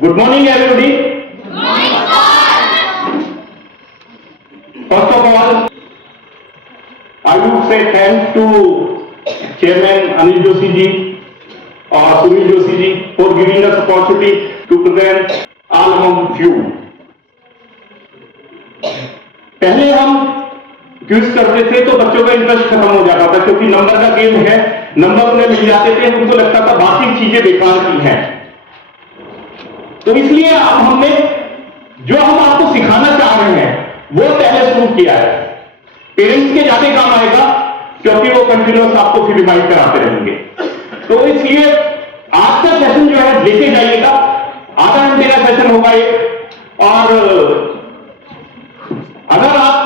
Good morning, everybody. Good morning, sir. First of all, I would say thanks to Chairman Anil Joshi ji or Sunil Joshi ji for giving us opportunity to present all among you. पहले हम quiz करते थे तो बच्चों का interest खत्म हो जाता था, क्योंकि नंबर का गेम है, नंबर उन्हें मिल जाते थे, उनको लगता था बाकी चीजें बेकार की हैं। तो इसलिए अब हमने जो हम आपको सिखाना चाह रहे हैं वो पहले शुरू किया है। पेरेंट्स के ज्यादा काम आएगा, क्योंकि वो कंटिन्यूअस आपको फिर रिमाइंड कराते रहेंगे। तो इसलिए आज का सेशन जो है लेके जाइएगा, आधा घंटे का सेशन होगा ये, और अगर आप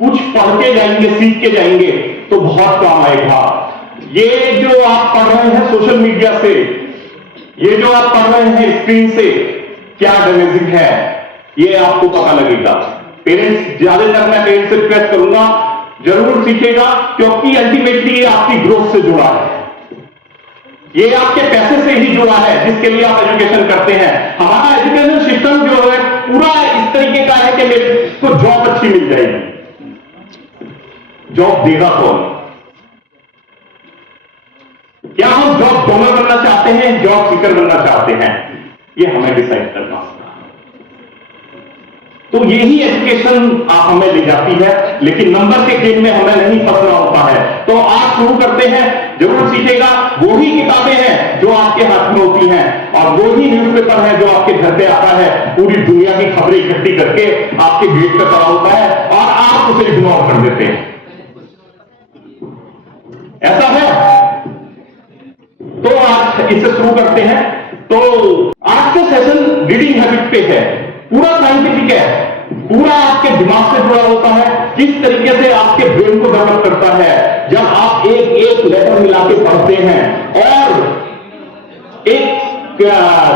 कुछ पढ़ के जाएंगे, सीख के जाएंगे तो बहुत काम आएगा। ये जो आप पढ़ रहे हैं सोशल मीडिया से, ये जो आप पढ़ रहे हैं स्क्रीन से, क्या डैमेजिंग है ये आपको पता लगेगा। पेरेंट्स, ज्यादातर मैं पेरेंट्स से रिक्वेस्ट करूंगा, जरूर सीखेगा, क्योंकि अल्टीमेटली ये आपकी ग्रोथ से जुड़ा है, ये आपके पैसे से ही जुड़ा है जिसके लिए आप एजुकेशन करते हैं। हमारा एजुकेशन सिस्टम जो है पूरा इस तरीके का है कि मेरे को जॉब अच्छी मिल जाएगी। जॉब देगा कौन? क्या हम जॉब डोनर बनना चाहते हैं, जॉब सीकर बनना चाहते हैं? ये हमें डिसाइड करना होगा। तो यही एजुकेशन आप हमें ले जाती है, लेकिन नंबर के गेम में हमें नहीं फंसना होता है। तो आज शुरू करते हैं, जरूर सीखेगा। वो ही किताबें हैं जो आपके हाथ में होती हैं, और वो ही न्यूज़पेपर है जो आपके घर पे आता है, पूरी दुनिया की खबरें इकट्ठी करके आपके गेट पे पड़ा होता है, और आप उसे इग्नोर कर देते हैं। ऐसा है? तो आज इससे शुरू करते हैं। तो आज का सेशन रीडिंग हैबिट पे है, पूरा साइंटिफिक है, पूरा आपके दिमाग से जुड़ा होता है, किस तरीके से आपके ब्रेन को डेवलप करता है जब आप एक एक लेटर मिला के पढ़ते हैं और एक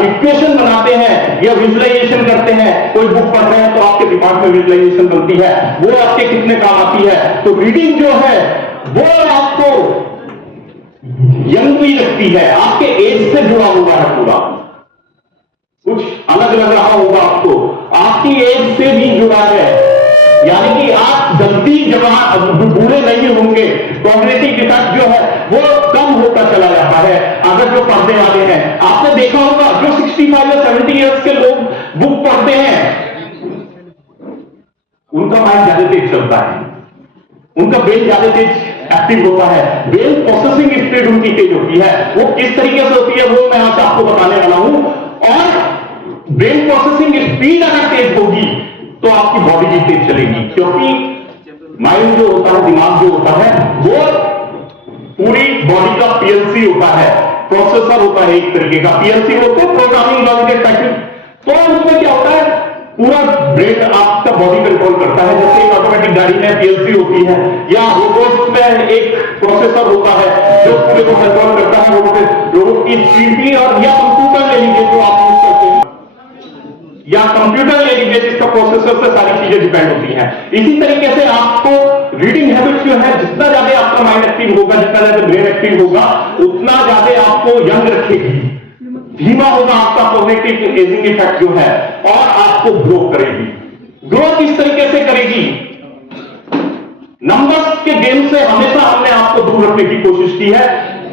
इक्वेशन बनाते हैं या विजुअलाइजेशन करते हैं। कोई बुक पढ़ रहे हैं तो आपके दिमाग में विजुअलाइजेशन बनती है, वो आपके कितने काम आती है। तो रीडिंग जो है वो आपको यंग भी लगती है, आपके एज से जुड़ा हुआ है पूरा, कुछ अलग लग रहा होगा आपको, आपकी एज से भी जुड़ा है, यानी कि आप जल्दी जब बूढ़े नहीं होंगे, कॉग्निटिव डिफेक्ट जो है वो कम होता चला जाता है अगर जो पढ़ने वाले हैं। आपने देखा होगा जो 65 या 70 ईयर्स के लोग बुक पढ़ते हैं उनका माइंड ज्यादा तेज चलता है, उनका ब्रेन ज्यादा तेज एक्टिव होता है, ब्रेन प्रोसेसिंग स्पीड उनकी तेज होती है। वो किस तरीके से होती है वो मैं आज आपको बताने वाला हूं। और ब्रेन प्रोसेसिंग स्पीड अगर तेज होगी तो आपकी बॉडी भी तेज चलेगी, क्योंकि माइंड जो होता है, दिमाग जो होता है, वो पूरी बॉडी का पीएलसी होता है, प्रोसेसर होता है एक तरीके का। पीएलसी होता है प्रोग्रामिंग लॉजिक पैकेज। तो उसमें क्या होता है, पूरा ब्रेन आपका बॉडी कंट्रोल करता है। जैसे एक ऑटोमेटिक गाड़ी में पीएलसी होती है, या रोबोट में एक प्रोसेसर होता है जो पूरे को कंट्रोल करता है, रोबोट की स्पीड भी। और या कंप्यूटर ले लीजिए जो आप यूज करते हैं, या कंप्यूटर ले लीजिए जिसका प्रोसेसर से सारी चीजें डिपेंड होती हैं। इसी तरीके से आपको रीडिंग हैबिट जो है, जितना ज्यादा आपका माइंड एक्टिव होगा, जितना ज्यादा ब्रेन एक्टिव होगा, उतना ज्यादा आपको यंग रखेगी, धीमा होगा आपका कॉग्निटिव एजिंग इफेक्ट जो है, और आपको ग्रो करेगी। ग्रोथ इस तरीके से करेगी, नंबर्स के गेम से हमेशा हमने आपको दूर रखने की कोशिश की है।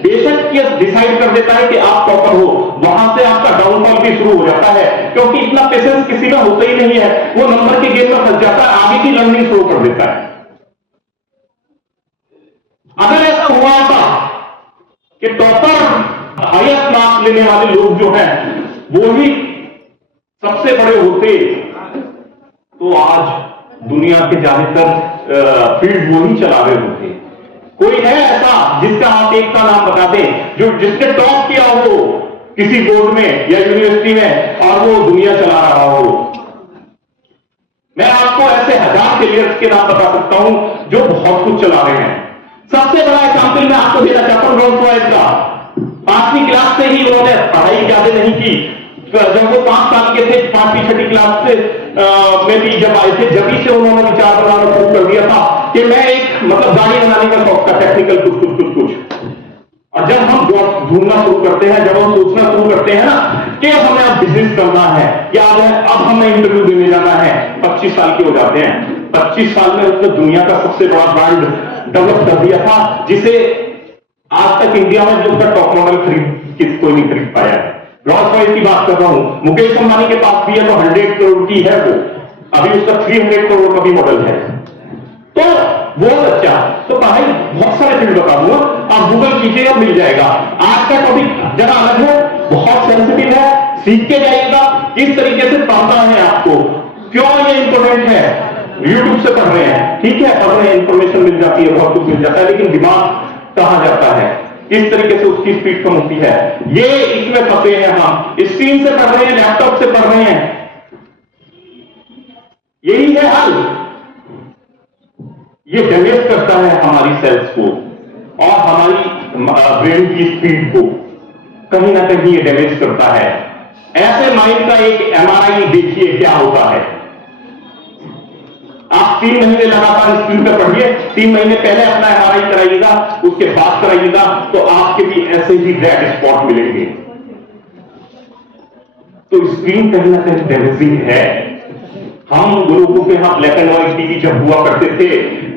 बेशक ये डिसाइड कर देता है कि आप टॉपर हो, वहां से आपका डाउनफॉल भी शुरू हो जाता है, क्योंकि इतना पेशेंस किसी का होता ही नहीं है, वो नंबर के गेम में फंस जाता है, आगे की लर्निंग शुरू कर देता है। अगर ऐसा हुआ था कि टॉपर हाईएस्ट मार्क्स लेने वाले लोग जो हैं वो ही सबसे बड़े होते, तो आज दुनिया के ज्यादातर फील्ड वो ही चला रहे होते। कोई है ऐसा जिसका आप एक का नाम बता दें जो जिसने टॉप किया हो किसी बोर्ड में या यूनिवर्सिटी में और वो दुनिया चला रहा हो? मैं आपको ऐसे 1000 फेलियर्स के नाम बता सकता हूं जो बहुत कुछ चला रहे हैं। सबसे बड़ा एग्जाम्पल मैं आपको देना चाहता हूं रोल्स रॉयस का। 5वीं क्लास से ही उन्होंने पढ़ाई ज्यादा नहीं की, जब वो 5 साल के थे, 5वीं 6वीं क्लास से में भी जब आए थे, जब से उन्होंने विचार बनाना शुरू कर दिया था कि मैं एक गाड़ी बनाने का शौक था, टेक्निकल कुछ और जब हम जॉब ढूंढना शुरू करते हैं, जब हम सोचना शुरू करते हैं ना कि हमें अब बिजनेस करना है या अब हमें इंटरव्यू देने जाना है, 25 साल के हो जाते हैं। 25 साल में उसने दुनिया का सबसे बड़ा ब्रांड डेवलप कर दिया था, जिसे आज तक इंडिया में जो उसका टॉप मॉडल कोई नहीं खरीद पाया है। रॉल्स रॉयस की बात कर रहा हूं, मुकेश अंबानी के पास भी है तो 100 करोड़ की है वो, अभी उसका 300 करोड़ का भी मॉडल है। तो वो अच्छा, तो भाई बहुत सारे फील्ड बता दूंगा, आप गूगल कीजिएगा मिल जाएगा। आज का टॉपिक जरा अलग है, बहुत सेंसिटिव है, सीख के जाइएगा किस तरीके से पढ़ना है आपको, क्यों ये इंपॉर्टेंट है। यूट्यूब से पढ़ रहे हैं, ठीक है, पढ़ रहे हैं, इंफॉर्मेशन मिल जाती है, बहुत कुछ मिल जाता है, लेकिन दिमाग कहां जाता है, किस तरीके से उसकी स्पीड कम होती है, ये इसमें फंसे हैं हम। स्क्रीन से पढ़ रहे हैं, लैपटॉप से पढ़ रहे हैं, यही है हल। ये डैमेज करता है हमारी सेल्स को और हमारी ब्रेन की स्पीड को, कहीं ना कहीं ये डैमेज करता है। ऐसे माइंड का एक एमआरआई देखिए क्या होता है। आप 3 महीने लगातार स्क्रीन पर पढ़िए, 3 महीने पहले अपना एमआरआई कराइएगा, उसके बाद कराइएगा, तो आपके भी ऐसे ही रेड स्पॉट मिलेंगे। तो स्क्रीन कहीं ना कहीं डैमेजिंग है। हम लोगों के यहां ब्लैक एंड व्हाइट टीवी जब हुआ करते थे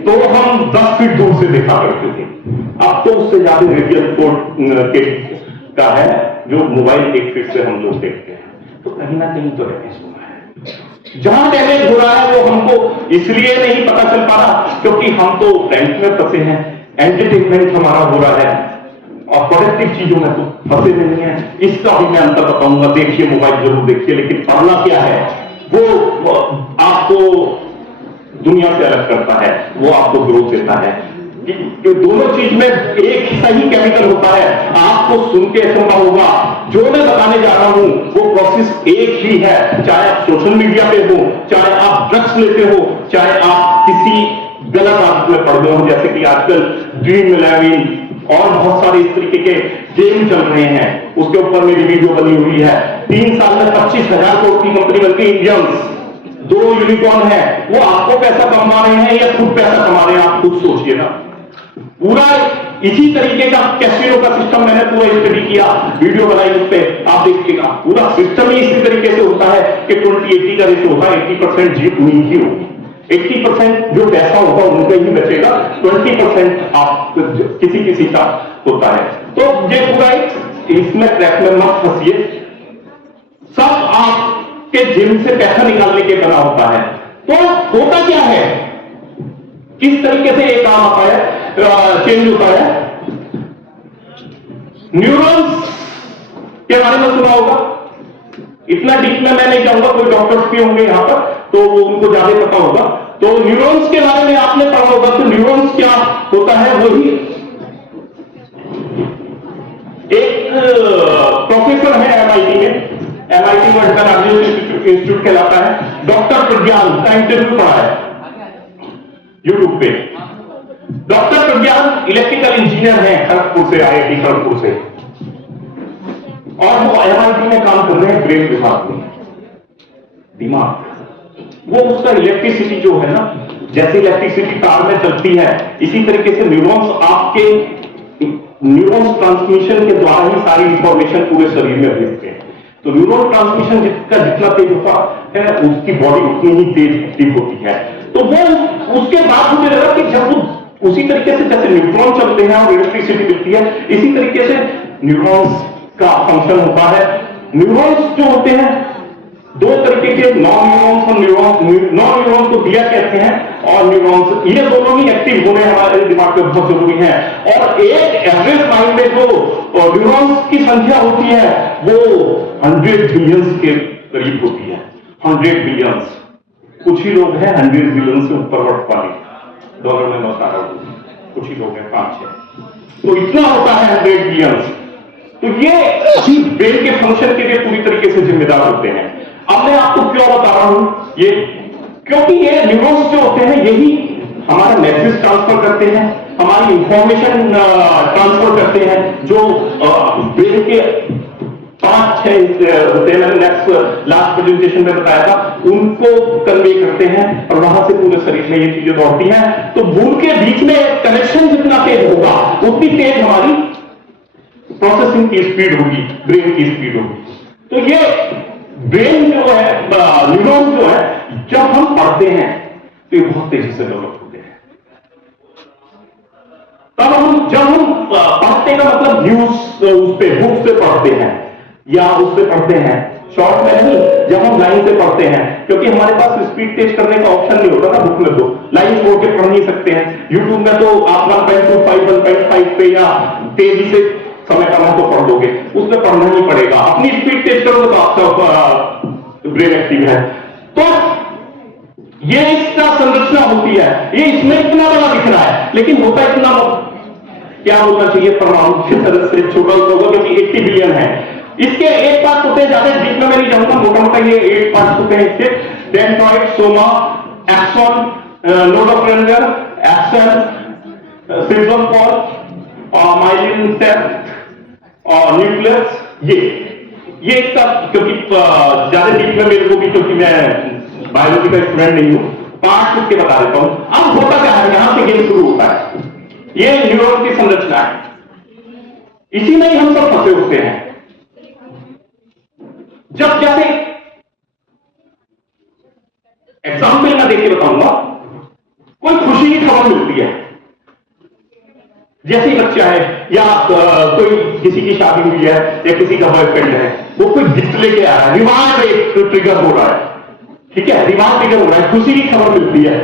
तो हम 10 फीट दूर से देखा करते थे, अब तो उससे ज्यादा रेडियल का है जो मोबाइल 1 फीट से हम लोग देखते हैं। तो कहीं ना कहीं तो डैमेज हुआ है। जहां डैमेज हो रहा है वो हमको इसलिए नहीं पता चल पा रहा क्योंकि हम तो टेंट में फंसे हैं, एंटरटेनमेंट हमारा हो रहा है और प्रोडक्टिव चीजों में तो फंसे नहीं है। इसका भी मैं अंतर बताऊंगा, देखिए मोबाइल जरूर देखिए, लेकिन पढ़ना क्या है वो आपको दुनिया से अलग करता है, वो आपको ग्रोथ देता है। कि दोनों चीज में एक सही केमिकल होता है। आपको सुन के अचंभा होगा, जो मैं बताने जा रहा हूं वो प्रोसेस एक ही है, चाहे आप सोशल मीडिया पे हो, चाहे आप ड्रग्स लेते हो, चाहे आप किसी गलत आदत में पड़ गए हो, जैसे कि आजकल ड्रीम 11 और बहुत सारे इस तरीके के गेम चल रहे हैं, उसके ऊपर मेरी वीडियो बनी हुई है। 3 साल में 25,000 करोड़ की कंपनी बनती है, इंडियंस 2 यूनिकॉर्न है, वो आपको पैसा कमा रहे हैं या खुद पैसा कमा रहे हैं, आप खुद सोचिए ना। पूरा इसी तरीके का कैसीनो का सिस्टम मैंने पूरा स्टडी किया, वीडियो बनाई उस पर, आप देखिएगा पूरा सिस्टम ही इसी तरीके से होता है कि 20-80 का रेशो होता है, 80% जीत उन्हीं की होगी, 80% जो पैसा होगा उनका ही बचेगा, 20% आप किसी का होता है। तो ये पूरा इसमें ट्रैक में मत फंसिए, सब आपके जिम से पैसा निकालने के बना होता है। तो होता क्या है, किस तरीके से ये काम आता है, चेंज होता है। न्यूरॉन्स के बारे में सुना होगा, इतना डीप में मैं नहीं जाऊंगा, कोई डॉक्टर्स भी होंगे यहां पर तो उनको ज्यादा पता होगा। तो न्यूरॉन्स के बारे में आपने पढ़ा होगा, तो न्यूरॉन्स क्या होता है, वही एक प्रोफेसर है एमआईटी में, एमआईटी वर्ल्ड कार्डियोलॉजी इंस्टीट्यूट कहलाता है, डॉक्टर प्रज्ञान का इंटरव्यू पढ़ा है यूट्यूब पे। डॉक्टर प्रज्ञान इलेक्ट्रिकल इंजीनियर हैं खड़गपुर से, आईआईटी खड़गपुर से, और वो एमआईटी में काम कर रहे हैं ब्रेन विभाग में, दिमाग। वो उसका इलेक्ट्रिसिटी जो है ना, जैसे इलेक्ट्रिसिटी कार में चलती है, इसी तरीके से न्यूरॉन्स आपके न्यूरॉन्स ट्रांसमिशन के द्वारा ही सारी इंफॉर्मेशन पूरे शरीर में भेजते हैं। तो न्यूरॉन ट्रांसमिशन जितना तेज होता है उसकी बॉडी उतनी ही तेज एक्टिव होती है। तो वो उसके बाद मुझे लगा कि जब वो उसी तरीके से जैसे न्यूट्रॉन चलते हैं और इलेक्ट्रिसिटी मिलती है, इसी तरीके से न्यूरॉन्स का फंक्शन होता है। न्यूरॉन्स जो होते हैं 2 तरीके के, नॉन न्यूरॉन्स और नॉन न्यूरॉन्स को दिया कहते हैं, और न्यूरॉन्स, ये दोनों ही एक्टिव होने हमारे दिमाग में बहुत जरूरी है। और एक एवरेज माइंड में जो न्यूरॉन्स की संख्या होती है वो 100 बिलियंस के करीब होती है, 100 बिलियंस। कुछ ही लोग हैं 100 बिलियन से ऊपर बढ़ पाए, डॉलर में बता रहा हूं, कुछ ही लोग हैं 5-6, तो इतना होता है 100 बिलियंस। तो ये ब्रेन के फंक्शन के लिए पूरी तरीके से जिम्मेदार होते हैं। अब मैं आपको क्यों बता रहा हूं ये, क्योंकि ये न्यूरॉन्स जो होते हैं यही हमारा मैसेज ट्रांसफर करते हैं, हमारी इंफॉर्मेशन ट्रांसफर करते हैं, जो ब्रेन के 5-6 होते हैं, मैंने लास्ट प्रेजेंटेशन में बताया था, उनको कन्वे करते हैं और वहां से पूरे शरीर में ये चीजें दौड़ती हैं। तो भूल के बीच में कनेक्शन जितना तेज होगा उतनी तेज हमारी प्रोसेसिंग की स्पीड होगी, ब्रेन की स्पीड होगी। तो ये ब्रेन जो है, न्यूरॉन जो है, जब हम पढ़ते हैं तो ये बहुत तेजी से डेवलप होते हैं। तब जब हम पढ़ते का मतलब न्यूज उस पे बुक से पढ़ते हैं या उससे पढ़ते हैं, शॉर्ट में नहीं, जब हम लाइन से पढ़ते हैं, क्योंकि हमारे पास स्पीड तेज करने का ऑप्शन नहीं होता ना बुक में, तो लाइन छोड़ के पढ़ नहीं सकते हैं। यूट्यूब में तो आप 1.25 1.5 पे या तेजी से समय करना तो पढ़ दोगे, उसमें पढ़ना ही पड़ेगा। अपनी स्पीड तेज करोगे तो आपका ब्रेन एक्टिव है। तो ये इसका संरचना होती है, ये इसमें इतना बड़ा दिख रहा है, लेकिन होता इतना, क्या बोलना चाहिए, परमाणु की तरह से छोटा होगा, क्योंकि 80 बिलियन है। इसके 8 पार्ट होते हैं, ज्यादा डीप में मैं नहीं जाऊंगा, मोटा मोटा ये 8 पार्ट होते हैं इसके। Dendroid, soma, axon, node of Ranvier, axon, सिल्वर पॉल, माइलिन सेल और न्यूक्लियस। ये इसका, क्योंकि ज्यादा डीप में मेरे को भी, क्योंकि मैं बायोलॉजी का स्टूडेंट नहीं हूं, पार्ट उसके बता देता हूं। अब होता क्या है, यहां से गेम शुरू होता है। ये न्यूरॉन की संरचना है, इसी में ही हम सब फंसे होते हैं। जब जैसे एग्जाम्पल मैं देख के बताऊंगा, कोई खुशी की खबर मिलती है, जैसे बच्चा है या कोई किसी की शादी हुई है या किसी का बॉयफ्रेंड है, वो कोई गिफ्ट लेके आ रहा है, रिवाज एक ट्रिगर हो रहा है, ठीक है, रिवाज ट्रिगर हो रहा है, खुशी की खबर मिलती है,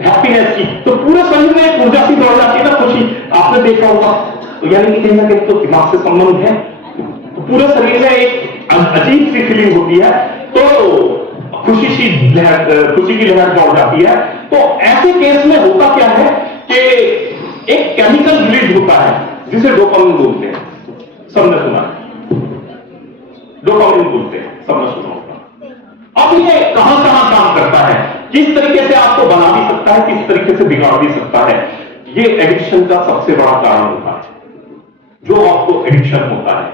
हैप्पीनेस की, तो पूरे शरीर में एक ऊर्जा सी दौड़ जाती है ना, खुशी। आपने देखा होगा, तो यानी कि कहीं ना कहीं तो दिमाग से संबंध है, तो पूरे शरीर में एक अजीब सी फीलिंग होती है, तो खुशी की लहर दौड़ जाती है। तो ऐसे केस में होता क्या है कि एक केमिकल रिलीज होता है जिसे डोपामिन बोलते हैं, सबने सुना है, डोपामिन बोलते हैं, सबने सुना होगा। अब ये कहां कहां काम करता है, किस तरीके से आपको बना भी सकता है, किस तरीके से बिगाड़ भी सकता है, ये एडिक्शन का सबसे बड़ा कारण होता है, जो आपको एडिक्शन होता है।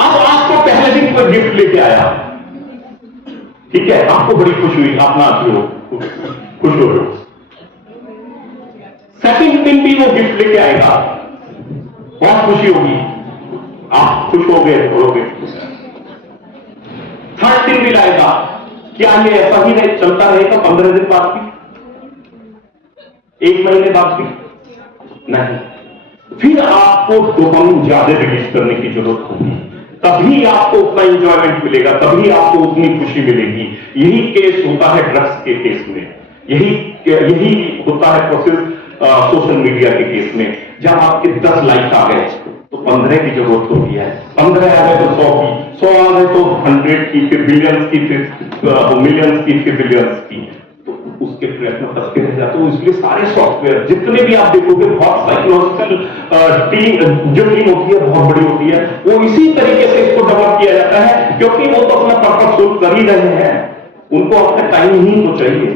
अब आपको पहले दिन कोई गिफ्ट लेके आया, ठीक है, आपको बड़ी खुशी हुई, आप नाच रहे हो, खुश हो रहे हो। सेकंड दिन भी वो गिफ्ट लेके आएगा, बहुत खुशी होगी, आप खुश हो गए, होगे। थर्ड दिन भी लाएगा, क्या ये ऐसा ही चलता रहेगा 15 दिन बाद भी, 1 महीने बाद भी? नहीं, फिर आपको डोपामिन ज्यादा रिलीज करने की जरूरत होगी, तभी आपको उतना एंजॉयमेंट मिलेगा, तभी आपको उतनी खुशी मिलेगी। यही केस होता है ड्रग्स के केस में, यही होता है प्रोसेस सोशल मीडिया के केस में। जब आपके 10 लाइक आ गए तो 15 की जरूरत होती है, 15 आ गए तो 100 की, 100 आ गए तो 100 की, फिर बिलियंस की, फिर मिलियंस की, फिर बिलियंस की, तो उसके ट्रैक में फंस के रह जाते हो। इसलिए सारे सॉफ्टवेयर जितने भी आप देखोगे, बहुत साइकोलॉजिकल जो टीम होती है, बहुत बड़ी होती है, वो इसी तरीके से इसको डेवलप किया जाता है, क्योंकि वो तो अपना पर्पस सोल्व कर ही रहे हैं, उनको अपना टाइम ही तो चाहिए।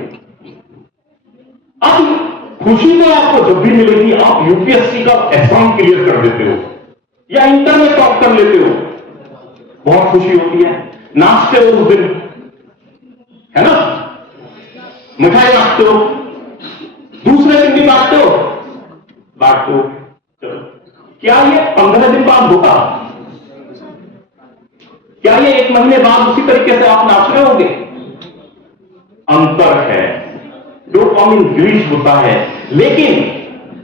अब खुशी तो आपको जब भी मिलेगी, आप यूपीएससी का एग्जाम क्लियर कर देते हो या इंटर में टॉप कर लेते हो, बहुत खुशी होती है, नाचते हो उस दिन, है ना, मिठाई बांटते हो, दूसरे दिन भी बांटते हो, चलो। क्या ये 15 दिन बाद होगा? क्या ये 1 महीने बाद उसी तरीके से आप नाच रहे होगे? अंतर है, डोपामिन रिलीज होता है, लेकिन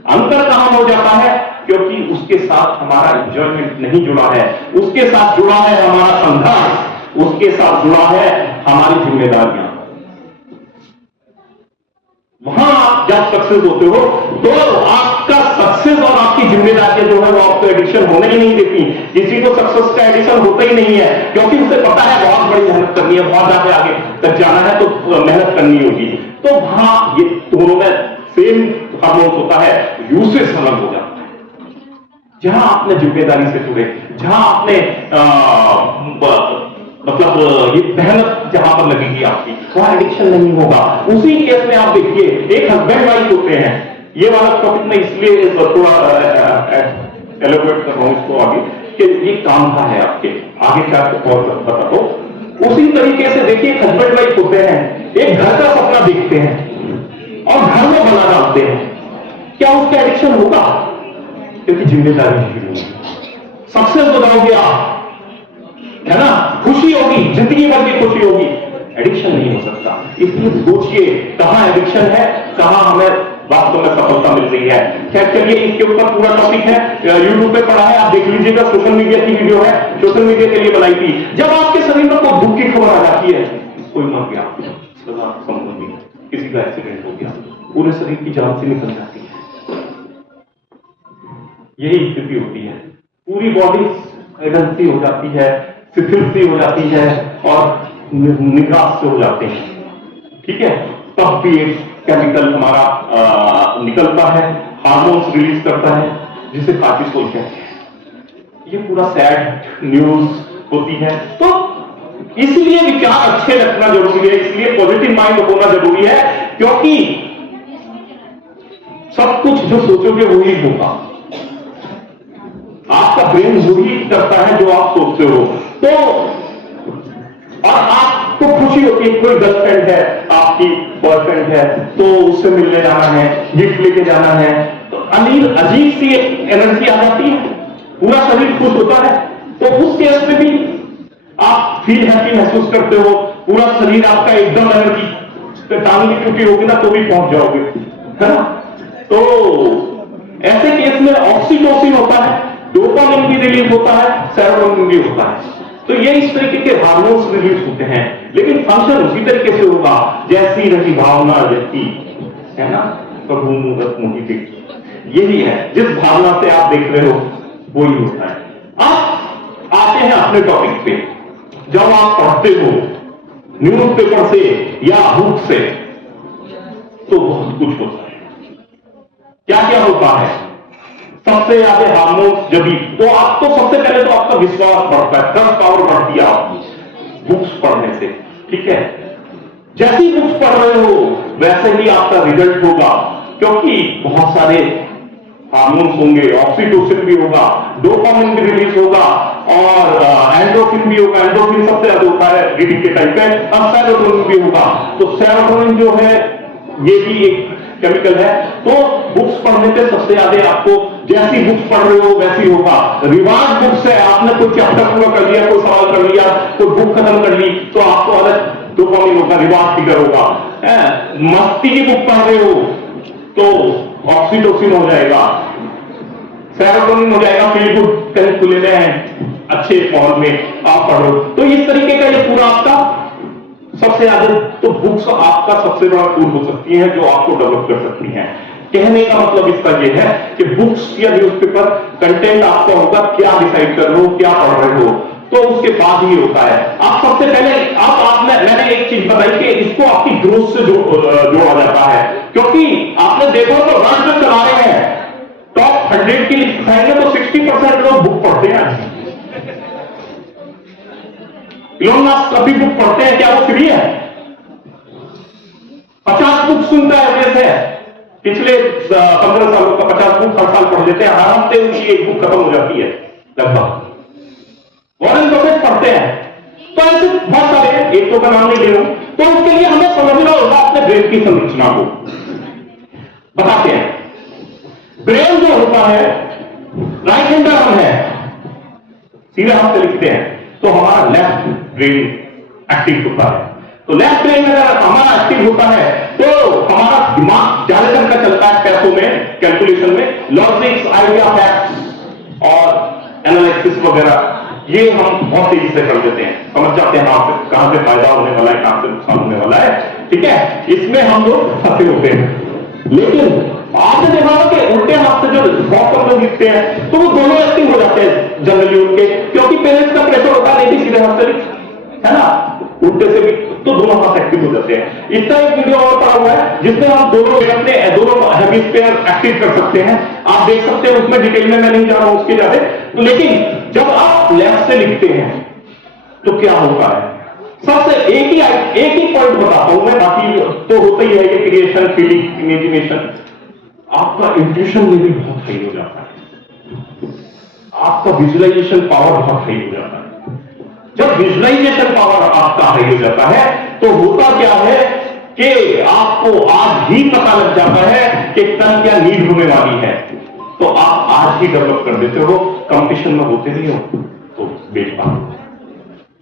अंतर कहां हो जाता है? क्योंकि उसके साथ हमारा एंजॉयमेंट नहीं जुड़ा है, उसके साथ जुड़ा है हमारा संघर्ष, उसके साथ जुड़ा है हमारी जिम्मेदारियां। वहां आप जब सक्सेस होते हो तो आपका सक्सेस और आपकी जिम्मेदारियां जो है वो आपको एडिक्शन होने ही नहीं देती। किसी को सक्सेस का एडिक्शन होता ही नहीं है, क्योंकि उसे पता है बहुत बड़ी मेहनत करनी है, बहुत ज्यादा आगे तक जाना है, तो मेहनत करनी होगी। तो वहां ये दोनों में सेम हार्मोन्स होता है, यूसेज अलग हो जाता है। जहां आपने जिम्मेदारी से जुड़े, जहां आपने मतलब ये मेहनत जहां पर लगेगी आपकी, वहां एडिक्शन नहीं होगा। उसी केस में आप देखिए, एक हस्बैंड वाइफ होते हैं, ये वाला टॉपिक में इसलिए थोड़ा एलोबरेट कर रहा हूं इसको आगे, कि ये काम का है आपके आगे, क्या आपको और बता दो। उसी तरीके से देखिए, हस्बैंड वाइफ होते हैं, एक घर का सपना देखते हैं और घर में बना डालते हैं, क्या उसका एडिक्शन होगा? क्योंकि जिम्मेदारी शुरू होगी, सक्सेस हो जाओगे आप, है ना, खुशी होगी, जिंदगी भर की खुशी होगी, एडिक्शन नहीं हो सकता। इसलिए सोचिए कहां एडिक्शन है, कहां हमें वास्तव में सफलता मिल रही है। खैर चलिए, इसके ऊपर पूरा टॉपिक है, यूट्यूब पे पढ़ा है, आप देख लीजिएगा, सोशल मीडिया की वीडियो है, सोशल मीडिया के लिए बनाई थी। जब आपके शरीर में कोई दुख की खबर आ जाती है, कोई मर गया, संबंधी किसी का एक्सीडेंट हो गया, पूरे शरीर की जान से निकल जाती है, यही स्थिति होती है, पूरी बॉडी एडल्सी हो जाती है, शिथिल सी हो जाती है और निराश से हो जाते हैं, ठीक है। तब भी एक केमिकल हमारा निकलता है, हार्मोन्स रिलीज करता है, जिसे कार्टिसोल कहते हैं। ये पूरा सैड न्यूज होती है। तो इसलिए विचार अच्छे रखना जरूरी है, इसलिए पॉजिटिव माइंड होना जरूरी है, क्योंकि सब कुछ जो सोचोगे वही होगा। आपका ब्रेन वही करता है जो आप सोचते हो। तो और आपको खुशी होती है, कोई गर्लफ्रेंड है, आपकी बॉयफ्रेंड है, तो उससे मिलने जाना है, गिफ्ट लेके जाना है, तो अजीब सी एनर्जी आ जाती है, पूरा शरीर खुश होता है। तो उस केस में भी आप फील हैप्पी महसूस करते हो, पूरा शरीर आपका एकदम एनर्जी पे टांग की छुट्टी होगी ना तो भी पहुंच जाओगे, है ना। तो ऐसे केस में ऑक्सीटोसिन होता है, डोपामिन भी रिलीज होता है, सेरोटोनिन भी होता है। तो ये इस तरीके के हार्मोन्स रिलीज होते हैं, लेकिन फंक्शन उसी तरीके से होगा जैसी रही भावना व्यक्ति, है ना, प्रभु मुहूर्त मोहि देखी, यही है, जिस भावना से आप देख रहे हो वही होता है। आप आते हैं अपने टॉपिक पे। जब आप पढ़ते हो न्यूज़पेपर से या बुक से तो बहुत कुछ होता है। क्या क्या होता है? सबसे ज्यादा हार्मोन्स जब भी, तो आपको सबसे पहले तो आपका विश्वास बढ़ता है, ट्रस्ट पावर बढ़ती है आपकी बुक्स पढ़ने से, ठीक है। जैसी बुक्स पढ़ रहे हो वैसे ही आपका रिजल्ट होगा, क्योंकि बहुत सारे हार्मोन्स होंगे, ऑक्सीटोसिन भी होगा, डोपामिन भी रिलीज होगा और एंडोर्फिन भी होगा। एंडोर्फिन सबसे ज्यादा होता है रीडिंग के टाइम पे, और सेरोटोनिन भी होगा। तो सेरोटोनिन जो है ये भी एक केमिकल है। तो बुक्स पढ़ने पे सबसे ज्यादा आपको, जैसी बुक्स पढ़ रहे हो वैसी होगा। रिवाज बुक्स है, आपने कोई चैप्टर पूरा कर लिया, कोई सवाल कर लिया, कोई बुक खत्म कर ली, तो आपको अलग डोपामिन होगा, रिवाज फिगर होगा। मस्ती की बुक पढ़ रहे हो तो ऑक्सीटोसिन हो जाएगा, सेरोटोनिन हो जाएगा, फील गुड, कहीं खुले में अच्छे माहौल में आप पढ़ो। तो इस तरीके का ये पूरा आपका सबसे ज्यादा, तो बुक्स आपका सबसे बड़ा टूल हो सकती है जो आपको डेवलप कर सकती हैं। कहने का मतलब इसका ये है कि बुक्स या न्यूज़पेपर कंटेंट आपका होगा, क्या डिसाइड कर रहे हो, क्या पढ़ रहे हो, तो उसके बाद ही होता है। आप सबसे पहले मैंने एक चीज बताई कि इसको आपकी ग्रोथ से जोड़ा जाता है, क्योंकि आपने देखो तो रन जो चला रहे हैं टॉप 100 की लिस्ट उठाएंगे तो 60% लोग बुक पढ़ते हैं। इलोन मस्क कभी बुक पढ़ते हैं क्या? वो फ्री है, 50 बुक सुनता है जैसे पिछले 15 सालों का 50 बुक हर साल पढ़ लेते हैं, आराम से उनकी एक बुक खत्म हो जाती है लगभग। वॉरेन बफेट पढ़ते हैं। तो ऐसे बहुत सारे हैं, एक तो का नाम नहीं ले रहा हूं। तो उसके लिए हमें समझना होगा अपने ब्रेन की संरचना को। बताते हैं, ब्रेन जो होता है राइट हैंडर हम है, सीधे हाथ से लिखते हैं, तो हमारा लेफ्ट ब्रेन एक्टिव होता है। तो लेफ्ट ब्रेन अगर हमारा एक्टिव होता है तो हमारा दिमाग ज्यादातर का चलता है पैसों में, कैलकुलेशन में, लॉजिक्स, आइडिया, फैक्ट्स और एनालिसिस वगैरह, ये हम बहुत तेजी से कर देते हैं, समझ जाते हैं कहां से फायदा होने वाला है, कहां से नुकसान होने वाला है, ठीक है। इसमें हम लोग फंसे होते हैं। लेकिन आपने देखा होगा कि उल्टे हाथ से जो बहुत कम लोग लिखते हैं तो वो दोनों एक्टिव हो जाते हैं जनरली उनके, क्योंकि पेरेंट्स का प्रेशर होता है, नहीं भी सीधे हाथ से लिख, है ना, उल्टे से भी, तो दोनों हाथ एक्टिव हो जाते हैं। इसका एक वीडियो और पड़ा हुआ है जिसमें हम दोनों हेमिस्फीयर एक्टिव कर सकते हैं, आप देख सकते हैं, उसमें डिटेल में मैं नहीं जा रहा हूं उसके ज्यादा। तो लेकिन जब आप लेफ्ट से लिखते हैं तो क्या होता है? सबसे एक ही पॉइंट बताता हूं मैं, बाकी तो होता ही है कि क्रिएशन, फीलिंग, इमेजिनेशन, आपका इंट्यूशन में भी बहुत सही हो जाता है, आपका विजुअलाइजेशन पावर बहुत सही हो जाता है। जब विजुअलाइजेशन पावर आपका हाई हो जाता है तो होता क्या है कि आपको आज ही पता लग जाता है कि कल क्या नीड होने वाली है, तो आप आज ही डेवलप कर देते हो, कंपटीशन में होते नहीं हो तो बेच पाओ।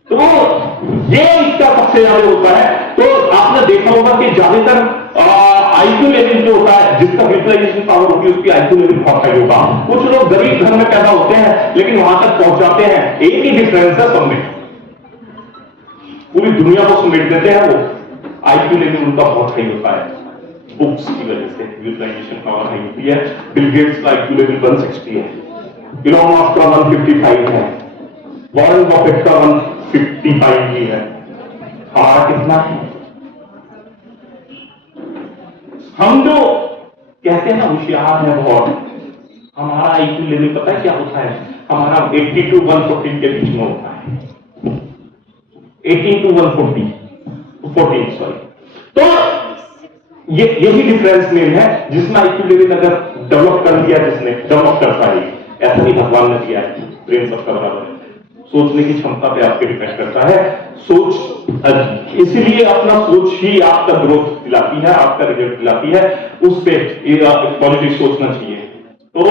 तो ये इसका सबसे ज्यादा होता है। तो आपने देखा होगा कि ज्यादातर आईक्यू लेवल जो होता है, जिसका विजुअलाइजेशन पावर होती है, उसकी आईक्यू लेवल बहुत हाई होगा। कुछ लोग गरीब घर में पैदा होते हैं लेकिन वहां तक पहुंच जाते हैं। एक ही डिफरेंस है सब में, पूरी दुनिया को समेट देते हैं। वो आईक्यू लेवल उनका बहुत हाई होता है बुक्स की वजह से, विजुअलाइजेशन पावर हाई होती है। बिल गेट्स का आईक्यू लेवल 160 है, इलॉन मस्क का 155 है, वॉरेन बफेट का 155 ही है। हमारा कितना है? हम जो कहते हैं ना होशियार है बहुत, हमारा आईक्यू लेवल पता है क्या होता है? हमारा 80 to 114 के बीच में होता है। 18 to 114 सॉरी। तो यही डिफरेंस मेन है, जिसमें आईक्यू लेवल अगर डेवलप कर लिया, जिसने डेवलप करता है, ऐसा नहीं भगवान ने दिया है, ब्रेन सबका बराबर है। सोचने की क्षमता पे आपके डिपेंड करता है। सोच, इसीलिए अपना सोच ही आपका ग्रोथ दिलाती है, आपका रिजल्ट दिलाती है। उस पे पॉजिटिव सोचना चाहिए। तो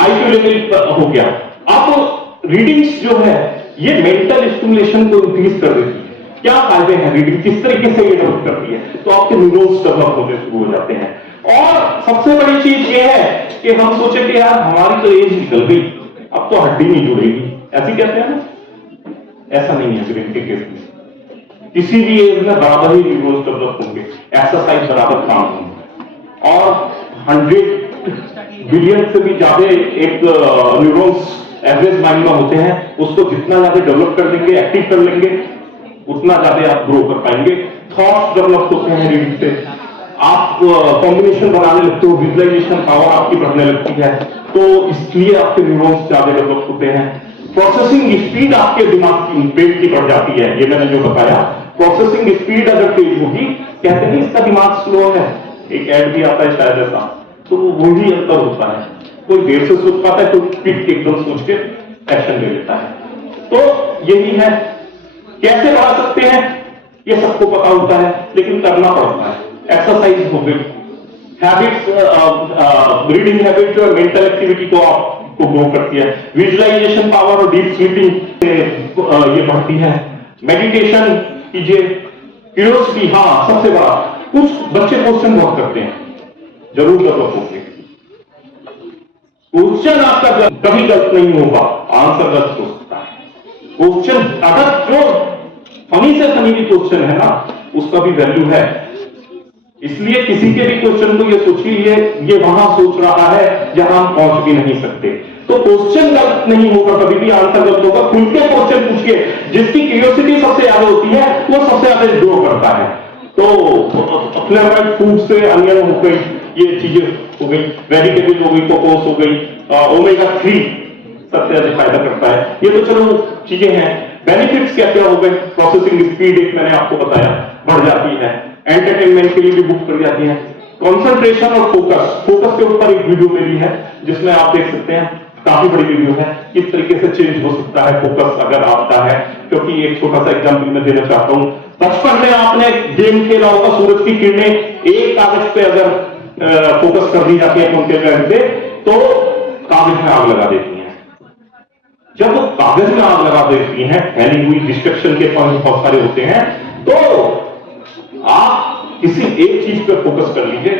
आईक्यू लेवल हो गया। अब रीडिंग्स जो है ये मेंटल स्टिमुलेशन को इंक्रीज कर देती है। क्या फायदे हैं रीडिंग, किस तरीके से ये डेवलप करती है? तो आपके न्यूरॉन्स डेवलप होने शुरू हो जाते हैं। और सबसे बड़ी चीज ये है कि हम सोचे कि यार हमारी तो एज निकल गई, अब तो हड्डी नहीं जुड़ेगी, ऐसी कहते हैं ना। ऐसा नहीं है ब्रेन के केस में। किसी भी एज में बराबर ही न्यूरॉन्स डेवलप होंगे, एक्सरसाइज बराबर काम होंगे। और 100 बिलियन से भी ज्यादा एक न्यूरॉन्स एवरेज माइंड में होते हैं। उसको जितना ज्यादा डेवलप कर लेंगे, एक्टिव कर लेंगे, उतना ज्यादा आप ग्रो कर पाएंगे। थॉट्स डेवलप होते हैं रीडिंग से। आप कॉम्बिनेशन बनाने लगते हो, विजुअलाइजेशन पावर आपकी बढ़ने लगती है, तो इसलिए आपके न्यूरॉन्स ज्यादा डेवलप होते हैं। प्रोसेसिंग स्पीड आपके दिमाग की पेट की बढ़ जाती है। ये मैंने जो बताया, प्रोसेसिंग स्पीड अगर तेज होगी, कहते हैं इसका दिमाग स्लो है, एक ऐड भी आता है शायद ऐसा, तो वही अंतर होता है। कोई देर से सोच पाता है, कोई क्विक एकदम सोच के एक्शन ले लेता है। तो यही है। कैसे बढ़ा सकते हैं ये सबको पता होता है, लेकिन करना पड़ता है। एक्सरसाइज हो गई, हैबिट्स, रीडिंग हैबिट जो है मेंटल एक्टिविटी को आपको ग्रो करती है। विजुअलाइजेशन पावर और डीप स्लीपिंग से ये बढ़ती है। मेडिटेशन कीजिए। क्यूरियोसिटी, हाँ सबसे बड़ा, कुछ बच्चे क्वेश्चन बहुत करते हैं, जरूर डेवलप होंगे। क्वेश्चन आपका कभी गलत नहीं होगा, आंसर गलत हो सकता है। क्वेश्चन अगर जो फनी से फनी भी क्वेश्चन है ना, उसका भी वैल्यू है। इसलिए किसी के भी क्वेश्चन को ये सोचिए, ये वहां सोच रहा है जहां हम पहुंच भी नहीं सकते। तो क्वेश्चन गलत नहीं होगा, कभी भी आंसर गलत होगा। खुल के क्वेश्चन पूछिए। जिसकी क्यूरियोसिटी सबसे ज्यादा होती है वो सबसे ज्यादा ग्रो करता है। तो फ्लेवर्ड फूड से अनियन हो गई, ये चीजें हो गई, वेजिटेबल हो गई, कोकोस हो गई, ओमेगा 3 सबसे ज्यादा फायदा करता है। ये तो चलो चीजें हैं। बेनिफिट्स क्या क्या हो गए? प्रोसेसिंग स्पीड एक मैंने आपको बताया बढ़ जाती है। एंटरटेनमेंट के लिए भी बुक कर जाती है। कंसंट्रेशन और फोकस के ऊपर एक वीडियो मेरी है, जिसमें आप देख सकते हैं, काफी बड़ी वीडियो है, किस तरीके से चेंज हो सकता है फोकस अगर आपका है। क्योंकि एक छोटा सा एग्जाम्पल मैं देना चाहता हूं। बचपन में आपने गेम खेला होगा, सूरज की किरणें एक कागज पे अगर फोकस कर दी जाती है उनके पे, तो कागज में आग लगा देती है। जब वो कागज में आग लगा देती हैं, फैली हुई डिस्ट्रक्शन के पॉइंट बहुत सारे होते हैं, तो आप किसी एक चीज पर फोकस कर लीजिए,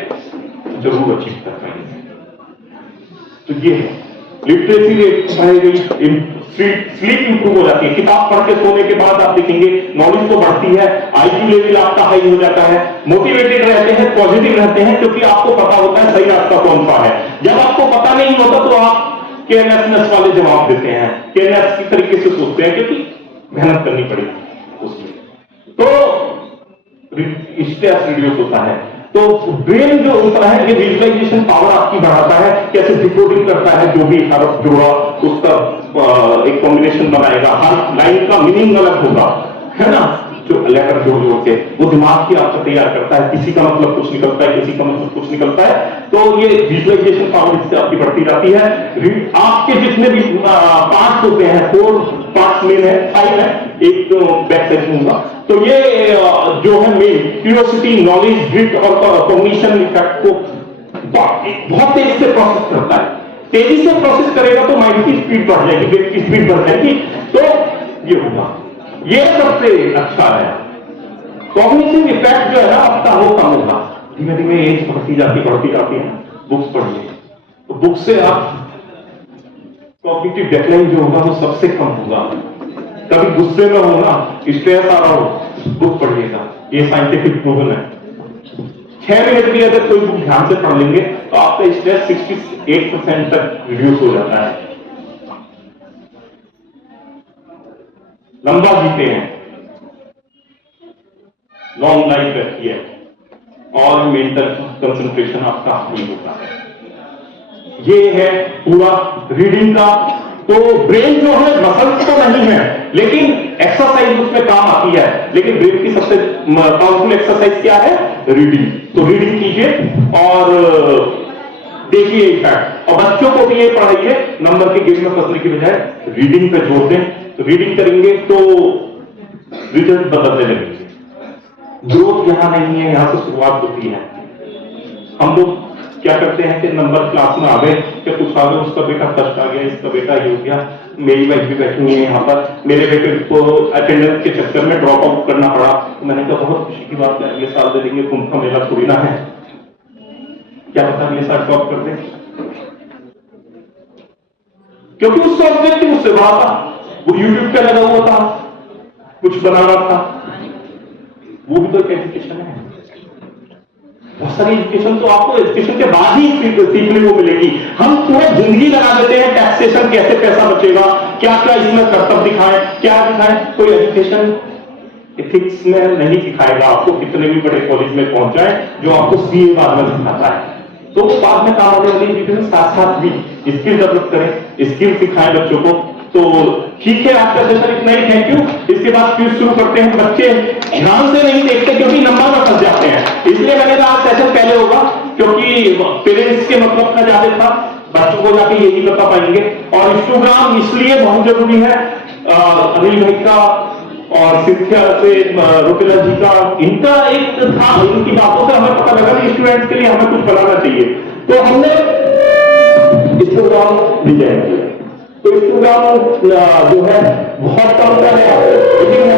जरूर अचीव कर पाएंगे। तो ये है लिटरेसी रेट बढ़ेगी, स्लीप इंप्रूव हो जाती है। किताब पढ़ के सोने के बाद आप देखेंगे नॉलेज तो बढ़ती है, आईक्यू लेवल आपका हाई हो जाता है, मोटिवेटेड रहते हैं, पॉजिटिव रहते हैं, क्योंकि आपको पता होता है सही रास्ता कौन सा है। जब आपको पता नहीं होता तो आप केयरलेसनेस वाले जवाब देते हैं, केयरलेस की तरीके से सोचते हैं, क्योंकि मेहनत करनी पड़ेगी उसमें। तो स्ट्रेस रिड्यूस होता है। तो ब्रेन जो होता है ये विजुअलाइजेशन पावर आपकी बढ़ाता है, कैसे डिकोडिंग करता है, जो भी हरफ जोड़ा उसका एक कॉम्बिनेशन बनाएगा, हर लाइन का मीनिंग अलग होगा, है ना, जो लेटर जोड़ जोड़ के वो दिमाग की आपको तैयार करता है। किसी का मतलब कुछ निकलता है, किसी का मतलब कुछ निकलता है। तो ये विजुअलाइजेशन पावर इससे आपकी बढ़ती जाती है। आपके जितने भी पार्ट्स होते हैं, 4 पार्ट्स मेन है, 5 है, एक तो बैक साइड होगा। तो ये जो है मेन क्यूरियोसिटी, नॉलेज, ग्रिट और कॉग्निशन इफेक्ट को बहुत तेज से प्रोसेस करता है। तेजी से प्रोसेस करेगा तो माइंड की स्पीड बढ़ जाएगी, ब्रेन की स्पीड बढ़ जाएगी, तो ये होगा। ये सबसे अच्छा है। कॉग्निटिव इफेक्ट जो है ना आपका वो कम होगा। धीमे धीमे एज बढ़ती जाती है। बुक्स पढ़िए, तो बुक से आप कॉग्निटिव डेक्लाइन जो होगा वो सबसे कम होगा। कभी गुस्से में हो ना, स्ट्रेस आ रहा हो, बुक पढ़िएगा, ये साइंटिफिक प्रूवन है। 6 मिनट भी अगर कोई बुक ध्यान से पढ़ लेंगे तो आपका स्ट्रेस 68% तक रिड्यूस हो जाता है। लंबा जीते हैं, लॉन्ग लाइफ रहती है, और मेंटल कंसंट्रेशन आपका नहीं होता है। ये है पूरा रीडिंग का। तो ब्रेन जो है मसल्स तो नहीं है, लेकिन एक्सरसाइज उसमें काम आती है। लेकिन ब्रेन की सबसे पावरफुल एक्सरसाइज क्या है? रीडिंग। तो रीडिंग कीजिए और देखिए इफेक्ट। और बच्चों को भी ये पढ़ाइए, नंबर के गेम में फंसने की बजाय रीडिंग पे जोर दें। तो रीडिंग करेंगे तो रिजल्ट बदलने लगेंगे। ग्रोथ यहां नहीं है, यहां से शुरुआत होती है। हम लोग क्या करते हैं कि नंबर क्लास में आ गए, कि कुछ आ गए, उसका बेटा फर्स्ट आ गया, इसका बेटा ये हो गया, मेरी वाइफ भी बैठी हुई है यहाँ पर, मेरे बेटे को अटेंडेंस के चक्कर में ड्रॉप आउट करना पड़ा। तो मैंने कहा बहुत खुशी की बात है, अगले साल दे देंगे, कुंभ का मेला थोड़ी ना है, क्या पता अगले साल ड्रॉप कर दे, क्योंकि उसका ऑब्जेक्टिव उससे बड़ा था। वो यूट्यूब पे लगा हुआ था, कुछ बना रहा था। वो भी तो एक एजुकेशन है। बहुत सारी एजुकेशन तो आपको एजुकेशन के बाद ही सीखने को मिलेगी। हम पूरी जिंदगी लगा देते हैं टैक्सेशन, कैसे पैसा बचेगा, क्या क्या इसमें कर्तव्य दिखाएं, क्या दिखाएं। कोई एजुकेशन एथिक्स में नहीं सिखाएगा आपको, कितने भी बड़े कॉलेज में पहुंच जाए, जो आपको सीए बाद में सिखाता है। तो वो बाद में काम आने वाली एजुकेशन, साथ साथ भी स्किल डेवलप करें, स्किल सिखाएं बच्चों को। तो ठीक है, आज का सेशन इतना ही, थैंक यू। इसके बाद क्विज शुरू करते हैं। बच्चे ध्यान से नहीं देखते क्योंकि नंबर में फंस जाते हैं, इसलिए मैंने कहा आज सेशन पहले होगा, क्योंकि पेरेंट्स के मतलब का ज्यादा था, बच्चों को जाके यही बता पाएंगे। और हिस्टोग्राम इसलिए बहुत जरूरी है, अनिल भाई का और सिंथिया से रुपेला जी का, इनका एक था, इनकी बातों से हमें पता लगा कि स्टूडेंट्स के लिए हमें कुछ बनाना चाहिए। तो हमने हिस्टोग्राम डिजाइन किया। तो हिस्टोग्राम जो है बहुत कम का है, लेकिन